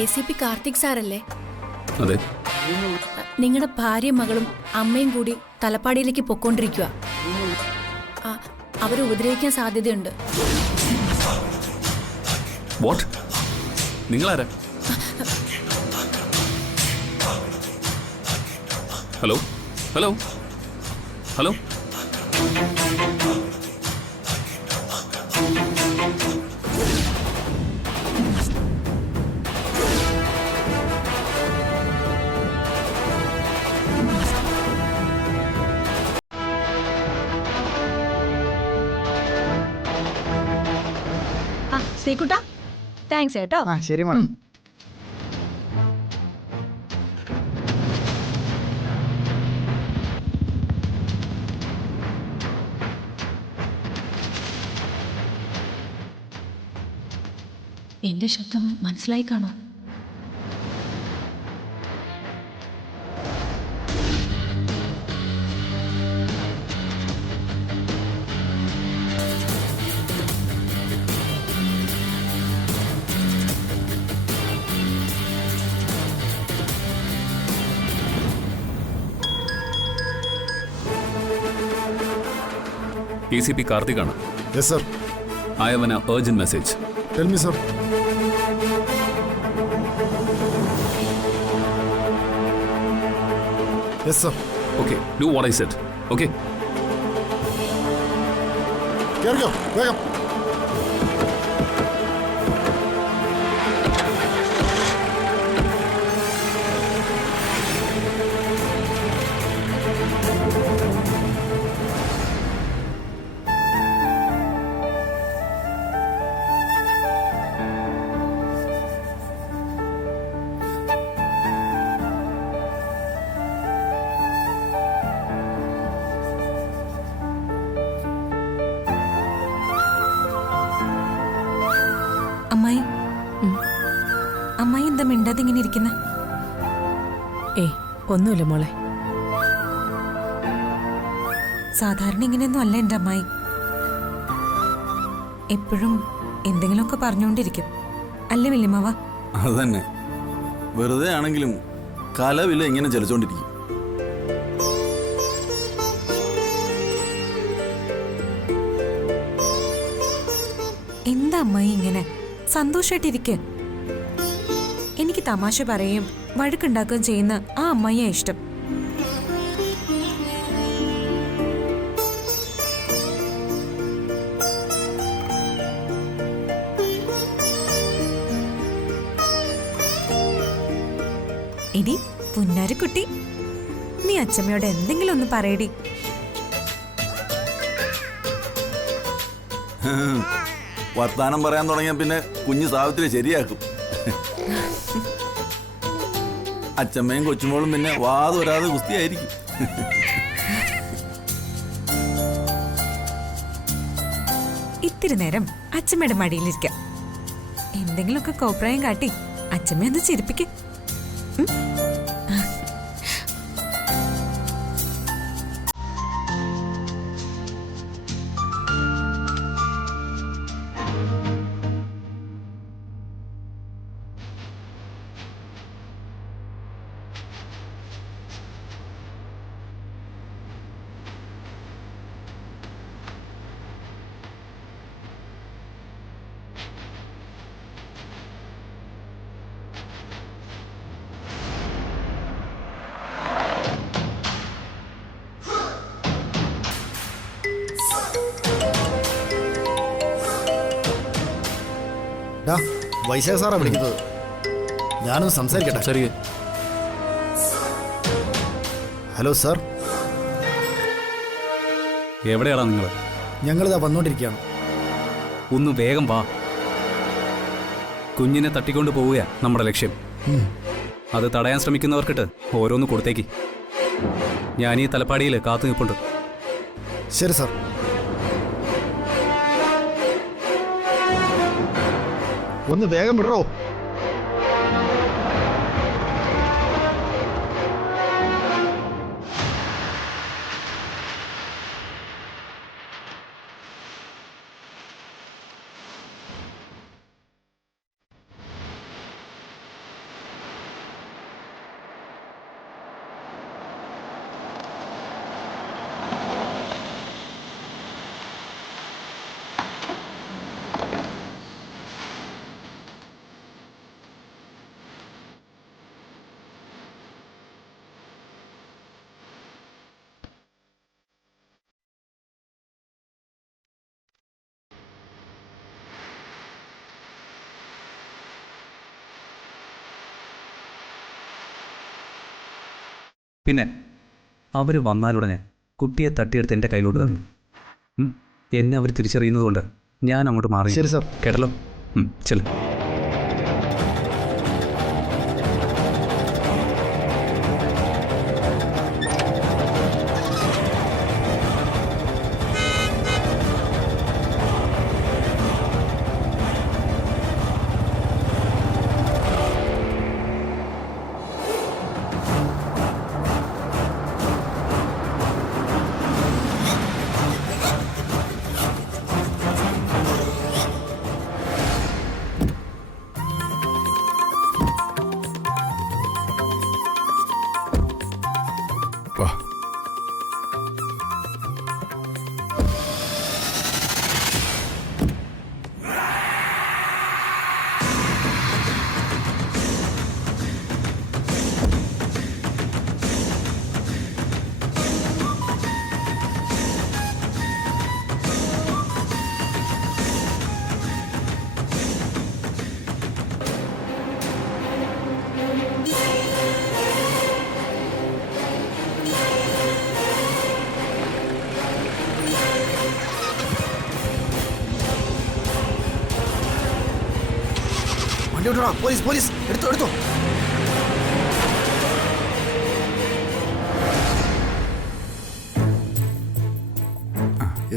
ACP Karthik സാറല്ലേ? അതെ. നിങ്ങളുടെ ഭാര്യയും മകളും അമ്മയും കൂടി തലപ്പാടിയിലേക്ക് പൊക്കോണ്ടിരിക്കുക. അവരെ ഉപദ്രവിക്കാൻ സാധ്യതയുണ്ട്. വാട്ട്? നിങ്ങളാരാ? Hello hello hello. സീക്കുട്ടാ, താങ്ക്സ് കേട്ടോ. ശരി മാഡം. എന്റെ ശബ്ദം മനസ്സിലായി കാണോ? ACP കാർത്തിക് ആണ്. Yes sir. I have an urgent message. Tell me sir. Yes sir. Okay, do what I said. Okay. കേറിക്കോ വേഗം. അമ്മായി, അമ്മായി എന്താ മിണ്ടാതെ ഇങ്ങനെ ഇരിക്കുന്ന? ഒന്നുമില്ല മോളെ. സാധാരണ ഇങ്ങനെയൊന്നും അല്ല എൻ്റെ അമ്മായി. എപ്പോഴും എന്തെങ്കിലുമൊക്കെ പറഞ്ഞുകൊണ്ടിരിക്കും. അല്ലേ വല്യമ്മാവ? അത് തന്നെ. വെറുതെ ആണെങ്കിലും കലവില്ല ഇങ്ങനെ ചലിച്ചോണ്ടിരിക്കും. എന്താ അമ്മായി ഇങ്ങനെ? സന്തോഷായിട്ടിരിക്കുക. എനിക്ക് തമാശ പറയുകയും വഴക്കുണ്ടാക്കുകയും ചെയ്യുന്ന ആ അമ്മായിയാ ഇഷ്ടം. എടി പുന്നാരിക്കുട്ടി, നീ അച്ഛമ്മയോട് എന്തെങ്കിലും ഒന്ന് പറയടി. വർത്താനം പറയാൻ തുടങ്ങിയ പിന്നെ കുഞ്ഞു സാവിത്രി ശരിയാക്കും. അച്ഛമ്മയും കൊച്ചുമോളും പിന്നെ വാതൊരാതെ കുസ്തിയായിരിക്കും. ഇത്തിരി നേരം അച്ഛമ്മയുടെ മടിയിലിരിക്കാം. എന്തെങ്കിലുമൊക്കെ കോപ്രായം കാട്ടി അച്ഛമ്മയൊന്ന് ചിരിപ്പിക്കും. വൈശാഖ സാറാ വിളിക്കുന്നത്. ഞാനൊന്ന് സംസാരിക്കട്ടെ. ശരി. Hello sir. എവിടെയാണോ നിങ്ങൾ? ഞങ്ങളിതാ വന്നോണ്ടിരിക്കുകയാണ്. ഒന്ന് വേഗം വാ. കുഞ്ഞിനെ തട്ടിക്കൊണ്ട് പോവുക നമ്മുടെ ലക്ഷ്യം. അത് തടയാൻ ശ്രമിക്കുന്നവർക്കിട്ട് ഓരോന്ന് കൊടുത്തേക്ക്. ഞാൻ ഈ തലപ്പാടിയിൽ കാത്തു നിൽപ്പുണ്ട്. ശരി സാർ. ഒന്ന് വേഗം വിടറോ. പിന്നെ അവർ വന്നാലുടനെ കുട്ടിയെ തട്ടിയെടുത്ത് എൻ്റെ കയ്യിലോട്ട് തന്നു. എന്നെ അവർ തിരിച്ചറിയുന്നതുകൊണ്ട് ഞാൻ അങ്ങോട്ട് മാറി. ശരി സാർ. കേട്ടല്ലോ. ചെല്ലു. വാ. വണ്ടി വിട്ടോടാ. പോലീസ് പോലീസ് എടുത്തോ എടുത്തോ.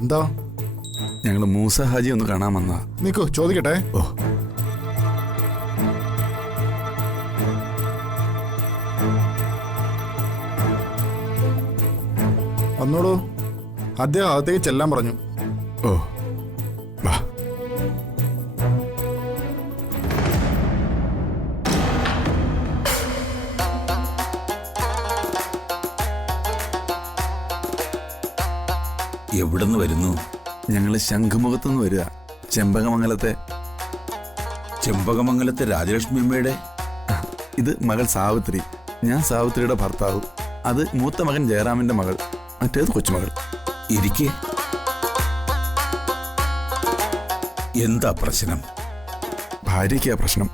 എന്താ? ഞങ്ങൾ മൂസ ഹാജി ഒന്ന് കാണാൻ വന്നാ. നിക്കോ ചോദിക്കട്ടെ. ഓ, വന്നോളൂ. അദ്ദേഹം അകത്തേക്ക് ചെല്ലാൻ പറഞ്ഞു. ഓ, വാ. എവിടുന്ന് വരുന്നു? ഞങ്ങൾ ശംഖുമുഖത്തുനിന്ന് വരിക. ചെമ്പകമംഗലത്തെ. ചെമ്പകമംഗലത്തെ രാജലക്ഷ്മി അമ്മയുടെ? ഇത് മകൾ സാവിത്രി. ഞാൻ സാവിത്രിയുടെ ഭർത്താവ്. അത് മൂത്ത മകൻ ജയറാമിന്റെ മകൾ. മറ്റേത് കൊച്ചുമകൾ. ഇരിക്കെ. എന്താ പ്രശ്നം? ഭാര്യയ്ക്കാ പ്രശ്നം.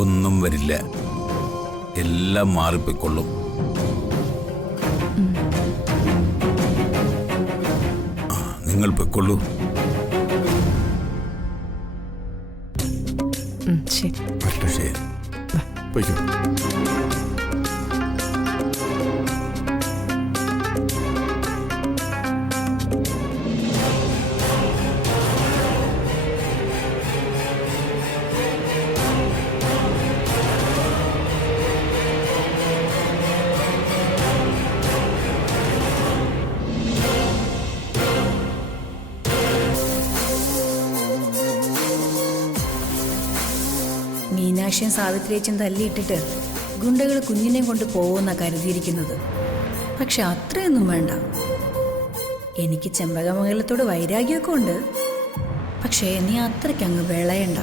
ഒന്നും വരില്ല, എല്ലാം മാറിപ്പോയിക്കൊള്ളും. നിങ്ങൾ പൊയ്ക്കൊള്ളൂ. ശരി. ശരി. പോയിക്കോ. മീനാക്ഷിയും സാവിത്രിയേച്ചും തല്ലിയിട്ടിട്ട് ഗുണ്ടകൾ കുഞ്ഞിനെയും കൊണ്ട് പോകുമെന്നാണ് കരുതിയിരിക്കുന്നത്. പക്ഷെ അത്രയൊന്നും വേണ്ട. എനിക്ക് ചെമ്പകമംഗലത്തോട് വൈരാഗ്യമൊക്കെ ഉണ്ട്. പക്ഷേ നീ അത്രയ്ക്കങ്ങ് വിളയണ്ട.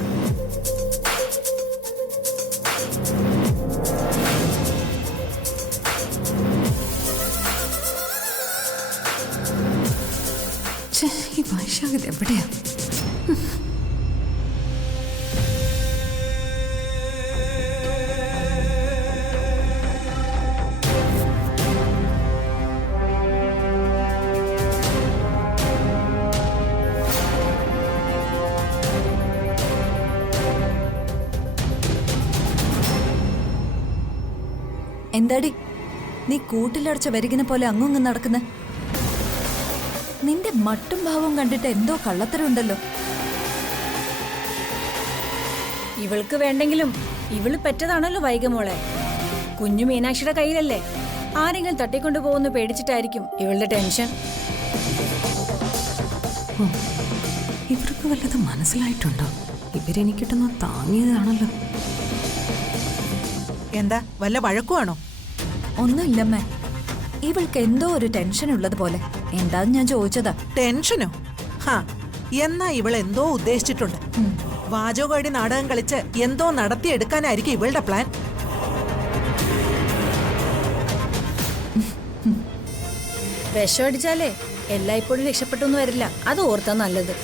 ഈ വൈശാഖത് എവിടെയാ? എന്താടി നീ കൂട്ടിലടച്ച വരികിനെ പോലെ അങ്ങുങ്ങ് നടക്കുന്നെ? നിന്റെ മട്ടും ഭാവവും കണ്ടിട്ട് എന്തോ കള്ളത്തരമുണ്ടല്ലോ. ഇവൾക്ക് വേണ്ടെങ്കിലും ഇവള് പെറ്റതാണല്ലോ വൈകമോളെ. കുഞ്ഞു മീനാക്ഷിയുടെ കയ്യിലല്ലേ. ആരെങ്കിലും തട്ടിക്കൊണ്ടു പോകുന്നു പേടിച്ചിട്ടായിരിക്കും ഇവളുടെ ടെൻഷൻ. ഇവർക്ക് വല്ലതും മനസ്സിലായിട്ടുണ്ടോ? ഇവരെനിക്കിട്ടൊന്ന് താങ്ങിയതാണല്ലോ. എന്താ വല്ല വഴക്കുവാണോ? ഒന്നുമില്ലമ്മേ, ഇവൾക്ക് എന്തോ ഒരു ടെൻഷൻ ഉള്ളത് പോലെ. എന്താന്ന് ഞാൻ ചോദിച്ചതാ. ടെൻഷനോ? ഹാ, എന്നാ ഇവൾ എന്തോ ഉദ്ദേശിച്ചിട്ടുണ്ട്. വാചകോടി നാടകം കളിച്ച് എന്തോ നടത്തിയെടുക്കാനായിരിക്കും ഇവളുടെ പ്ലാൻ. വിഷം അടിച്ചാലേ എല്ലായ്പ്പോഴും രക്ഷപ്പെട്ടൊന്നും വരില്ല. അത് ഓർത്താ നല്ലത്.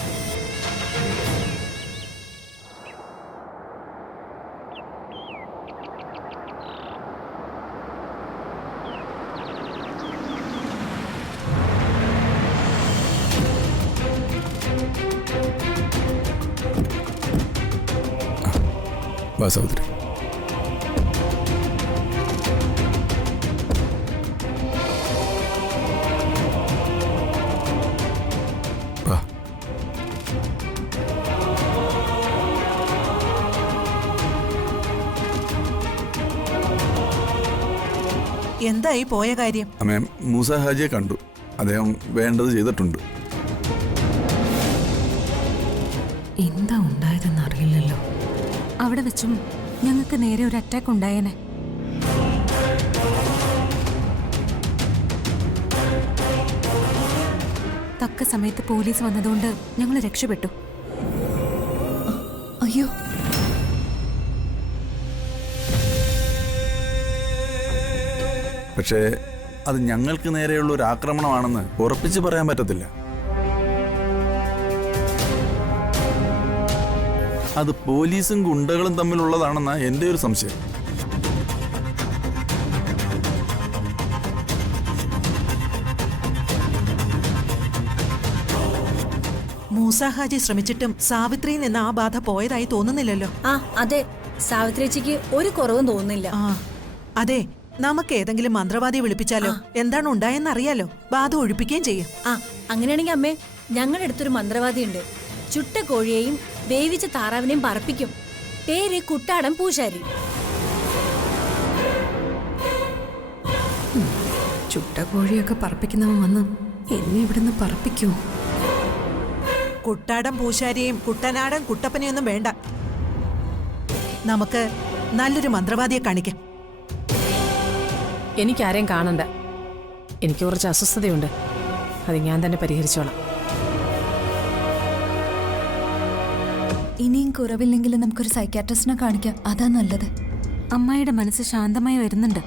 വാ സാവിത്രി. വാ. എന്തായി പോയ കാര്യം? അമ്മേ, മൂസ ഹാജിയെ കണ്ടു. അദ്ദേഹം വേണ്ടത് ചെയ്തിട്ടുണ്ട്. എന്താ ഉണ്ടായതെന്ന് അറിയില്ലല്ലോ. അവിടെ വെച്ചും ഞങ്ങൾക്ക് നേരെ ഒരു അറ്റാക്ക് ഉണ്ടായേനെ. തക്ക സമയത്ത് പോലീസ് വന്നതുകൊണ്ട് ഞങ്ങൾ രക്ഷപ്പെട്ടു. അയ്യോ, പക്ഷേ അത് ഞങ്ങൾക്ക് നേരെയുള്ള ഒരു ആക്രമണമാണെന്ന് ഉറപ്പിച്ച് പറയാൻ പറ്റത്തില്ല. അത് പോലീസും ഗുണ്ടകളും തമ്മിലുള്ളതാണെന്നാണ് എൻ്റെ ഒരു സംശയം. മൂസ ഹാജി ശ്രമിച്ചിട്ടും സാവിത്രിയിൽ നിന്ന് ആ ബാധ പോയതായി തോന്നുന്നില്ലല്ലോ. ആ അതെ, സാവിത്രിച്ചിക്ക് ഒരു കുറവും തോന്നുന്നില്ല. ആ അതെ, നമുക്ക് ഏതെങ്കിലും മന്ത്രവാദിയെ വിളിപ്പിച്ചാലോ? എന്താണ് ഉണ്ടായെന്ന് അറിയാലോ. ബാധ ഒഴിപ്പിക്കുകയും ചെയ്യും. ആ അങ്ങനെയാണെങ്കിൽ അമ്മേ, ഞങ്ങളുടെ അടുത്തൊരു മന്ത്രവാദിയുണ്ട്. ചുട്ട കോഴിയെയും വേവിച്ച താറാവിനെയും പറപ്പിക്കും. പേര് കുട്ടാടൻ പൂശാരി. ചുട്ട കോഴിയൊക്കെ പറപ്പിക്കുന്നവൻ വന്ന് എന്നെ ഇവിടുന്ന് പറപ്പിക്കൂ. കുട്ടാടൻ പൂശാരിയെയും കുട്ടനാടൻ കുട്ടപ്പനെയൊന്നും വേണ്ട. നമുക്ക് നല്ലൊരു മന്ത്രവാദിയെ കാണിക്കാം. എനിക്കാരെയും കാണണ്ട. എനിക്ക് കുറച്ച് അസ്വസ്ഥതയുണ്ട്. അത് ഞാൻ തന്നെ പരിഹരിച്ചോളാം. ഇനിയും കുറവില്ലെങ്കിലും നമുക്കൊരു സൈക്യാട്രിസ്റ്റിനെ കാണിക്കാം. അതാ നല്ലത്. അമ്മായിയുടെ മനസ്സ് ശാന്തമായി വരുന്നുണ്ട്.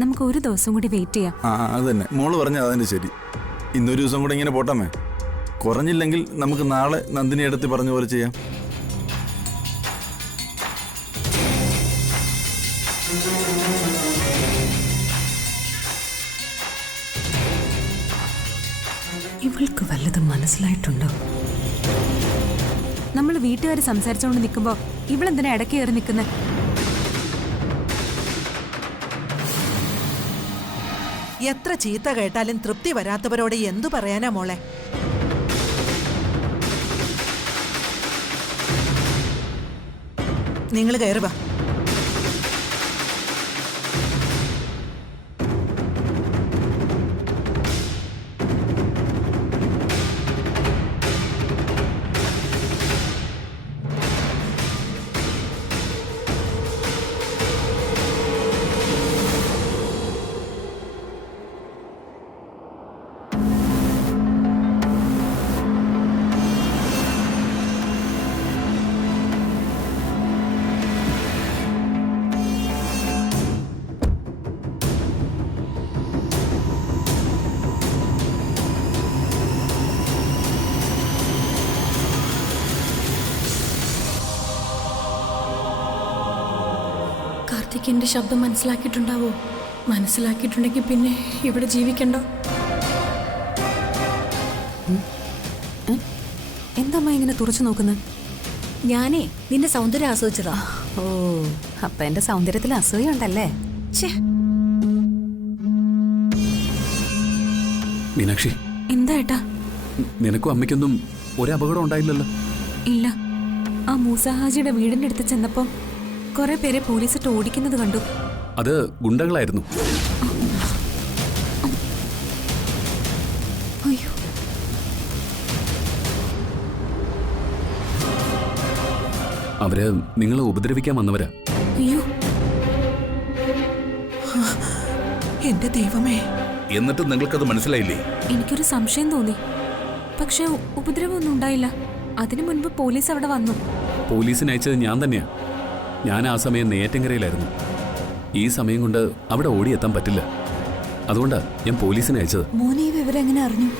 നമുക്ക് ഒരു ദിവസം കൂടി വെയിറ്റ് ചെയ്യാം. ആ അത് തന്നെ മോള് പറഞ്ഞത് അതിൻ്റെ ശരി. ഇന്നൊരു ദിവസം കൂടെ ഇങ്ങനെ പോട്ടാമേ. കുറഞ്ഞില്ലെങ്കിൽ നമുക്ക് നാളെ നന്ദിനി എടുത്ത് പറഞ്ഞ പോലെ ചെയ്യാം. ഇവൾക്ക് വല്ലതും മനസ്സിലായിട്ടുണ്ടോ? നമ്മൾ വീട്ടുകാർ സംസാരിച്ചുകൊണ്ട് നിൽക്കുമ്പോ ഇവളെന്തിനാ ഇടയ്ക്ക് കയറി നിൽക്കുന്നത്? എത്ര ചീത്ത കേട്ടാലും തൃപ്തി വരാത്തവരോട് എന്തു പറയാനാ മോളെ? നിങ്ങൾ കയറുക. കാർത്തിക് ശബ്ദം മനസ്സിലാക്കിയിട്ടുണ്ടാവോ? മനസ്സിലാക്കിയിട്ടുണ്ടെങ്കിൽ പിന്നെ ഇവിടെ ജീവിക്കണ്ടോ? എന്താ ഇങ്ങനെ തുറച്ചു നോക്കുന്നത്? ഞാനേ നിന്റെ സൗന്ദര്യം ആസ്വദിച്ചതാ. ഓ, അപ്പൊ എന്റെ സൗന്ദര്യത്തിൽ അസൂയുണ്ടല്ലേ? ഛേ, മീനാക്ഷി, എന്താ ഏട്ടാ? നിനക്കും അമ്മയ്ക്കൊന്നും ഒരു അപകടം ഉണ്ടായില്ലല്ലോ? ഇല്ല. ആ മൂസഹാജിയുടെ വീടിന്റെ അടുത്ത് ചെന്നപ്പോ കുറെ പേരെ പോലീസിട്ട് ഓടിക്കുന്നത് കണ്ടു. അത് ഗുണ്ടകളായിരുന്നു. അയ്യോ, അവര് നിങ്ങളെ ഉപദ്രവിക്കാൻ വന്നവരാ. അയ്യോ, എന്റെ ദൈവമേ. എന്നിട്ട് നിങ്ങൾക്കത് മനസ്സിലായില്ലേ? എനിക്കൊരു സംശയം തോന്നി. പക്ഷെ ഉപദ്രവമൊന്നും ഉണ്ടായില്ല. അതിനു മുൻപ് പോലീസ് അവിടെ വന്നു. പോലീസിന് അയച്ചത് ഞാൻ തന്നെയാ. ഞാൻ ആ സമയം നെയ്യാറ്റിൻകരയിലായിരുന്നു. ഈ സമയം കൊണ്ട് അവിടെ ഓടിയെത്താൻ പറ്റില്ല. അതുകൊണ്ടാ ഞാൻ പോലീസിനെ അയച്ചത്. മോനെ ഈ വിവരം എങ്ങനെ അറിഞ്ഞു?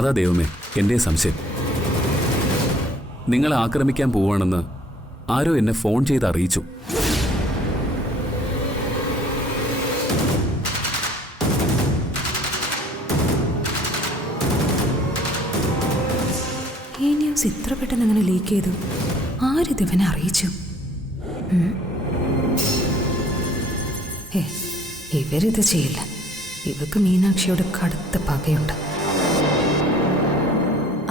അതാ ദൈവമേ എൻ്റെ സംശയം. നിങ്ങളെ ആക്രമിക്കാൻ പോവുകയാണെന്ന് ആരോ എന്നെ ഫോൺ ചെയ്ത് അറിയിച്ചു. ഈ ന്യൂസ് ഇത്ര പെട്ടെന്ന് അങ്ങനെ ലീക്ക് ചെയ്തു? ആരിതിവനെ അറിയിച്ചു? ഇവരിത് ചെയ്യില്ല. ഇവക്ക് മീനാക്ഷിയോട് കടുത്ത പകയുണ്ട്.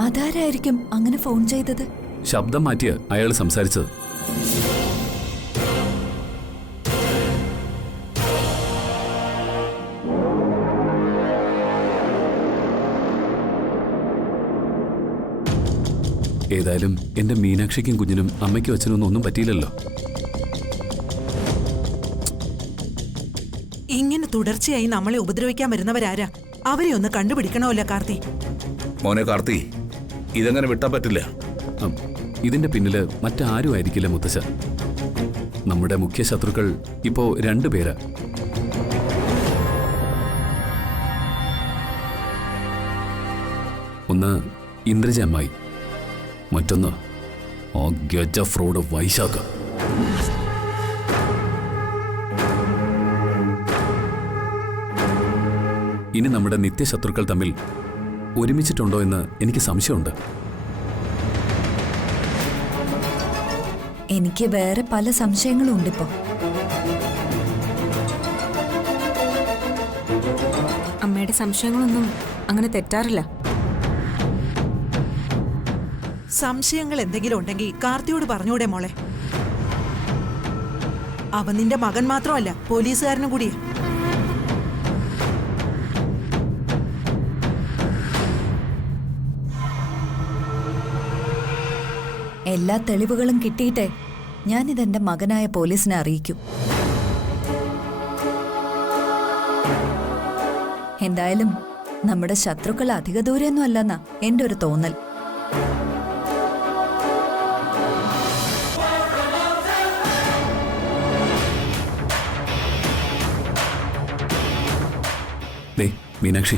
അതാരായിരിക്കും അങ്ങനെ ഫോൺ ചെയ്തത്? ശബ്ദം മാറ്റിയ അയാൾ സംസാരിച്ചത്. ഏതായാലും എന്റെ മീനാക്ഷിക്കും കുഞ്ഞിനും അമ്മയ്ക്കും അച്ഛനും ഒന്നും പറ്റിയില്ലല്ലോ. ഇങ്ങനെ തുടർച്ചയായി നമ്മളെ ഉപദ്രവിക്കാൻ വരുന്നവരാരാ? അവരെ ഒന്ന് കണ്ടുപിടിക്കണമല്ലോ കാർത്തി. മോനെ കാർത്തി, ഇതെങ്ങനെ വിട്ടാൻ പറ്റില്ല. ഇതിന്റെ പിന്നില് മറ്റാരും ആയിരിക്കില്ല മുത്തശ്ശ. നമ്മുടെ മുഖ്യ ശത്രുക്കൾ ഇപ്പോ 2 പേരാ. ഒന്ന് ഇന്ദ്രജ അമ്മായി, മറ്റൊന്ന് ആ ഗജ ഫ്രോഡ് വൈശാഖ. ഇനി നമ്മുടെ നിത്യശത്രുക്കൾ തമ്മിൽ ഒരുമിച്ചിട്ടുണ്ടോ എന്ന് എനിക്ക് സംശയമുണ്ട്. എനിക്ക് വേറെ പല സംശയങ്ങളും ഉണ്ടിപ്പോ. അമ്മയുടെ സംശയങ്ങളൊന്നും അങ്ങനെ തെറ്റാറില്ല. സംശയങ്ങൾ എന്തെങ്കിലും ഉണ്ടെങ്കിൽ കാർത്തിയോട് പറഞ്ഞൂടെ മോളെ? അവൻ നിന്റെ മകൻ മാത്രമല്ല, പോലീസുകാരനും കൂടിയാ. എല്ലാ തെളിവുകളും കിട്ടിയിട്ടേ ഞാനിതെന്റെ മകനായ പോലീസിനെ അറിയിക്കും. എന്തായാലും നമ്മുടെ ശത്രുക്കൾ അധിക ദൂരെയൊന്നും അല്ലെന്നാ എന്റെ ഒരു തോന്നൽ. മീനാക്ഷി,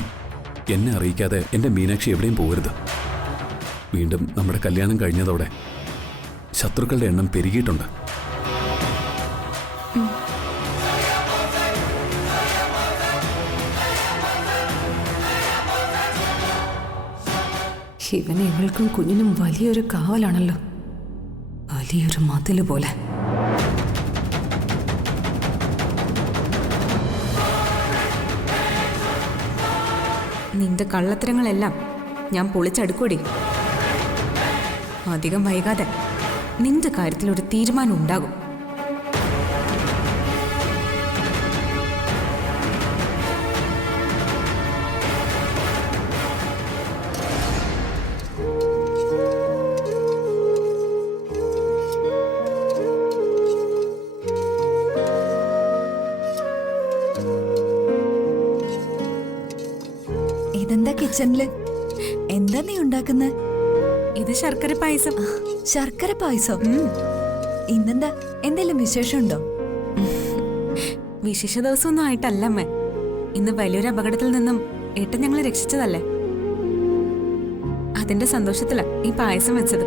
എന്നെ അറിയിക്കാതെ എന്റെ മീനാക്ഷി എവിടെയും പോകരുത്. വീണ്ടും നമ്മുടെ കല്യാണം കഴിഞ്ഞതോടെ ശത്രുക്കളുടെ എണ്ണം പെരുകിയിട്ടുണ്ട്. ഇവന് ഇവൾക്കും കുഞ്ഞിനും വലിയൊരു കാവലാണല്ലോ, വലിയൊരു മതില് പോലെ. നിന്റെ കള്ളത്തരങ്ങളെല്ലാം ഞാൻ പൊളിച്ചടുക്കൂടി. അധികം വൈകാതെ നിന്റെ കാര്യത്തിൽ ഒരു തീരുമാനം ഉണ്ടാകും. ഇതെന്താ കിച്ചണില്? എന്താ നീ ഉണ്ടാക്കുന്നത്? ഇത് ശർക്കര പായസം. ശർക്കര പായസം? ഇന്നെന്താ, എന്തെങ്കിലും വിശേഷമുണ്ടോ? വിശേഷ ദിവസമൊന്നും ആയിട്ടല്ല അമ്മ. ഇന്ന് വലിയൊരു അപകടത്തിൽ നിന്നും ഏട്ടൻ ഞങ്ങളെ രക്ഷിച്ചതല്ലേ, അതിന്റെ സന്തോഷത്തിലാ ഈ പായസം വെച്ചത്.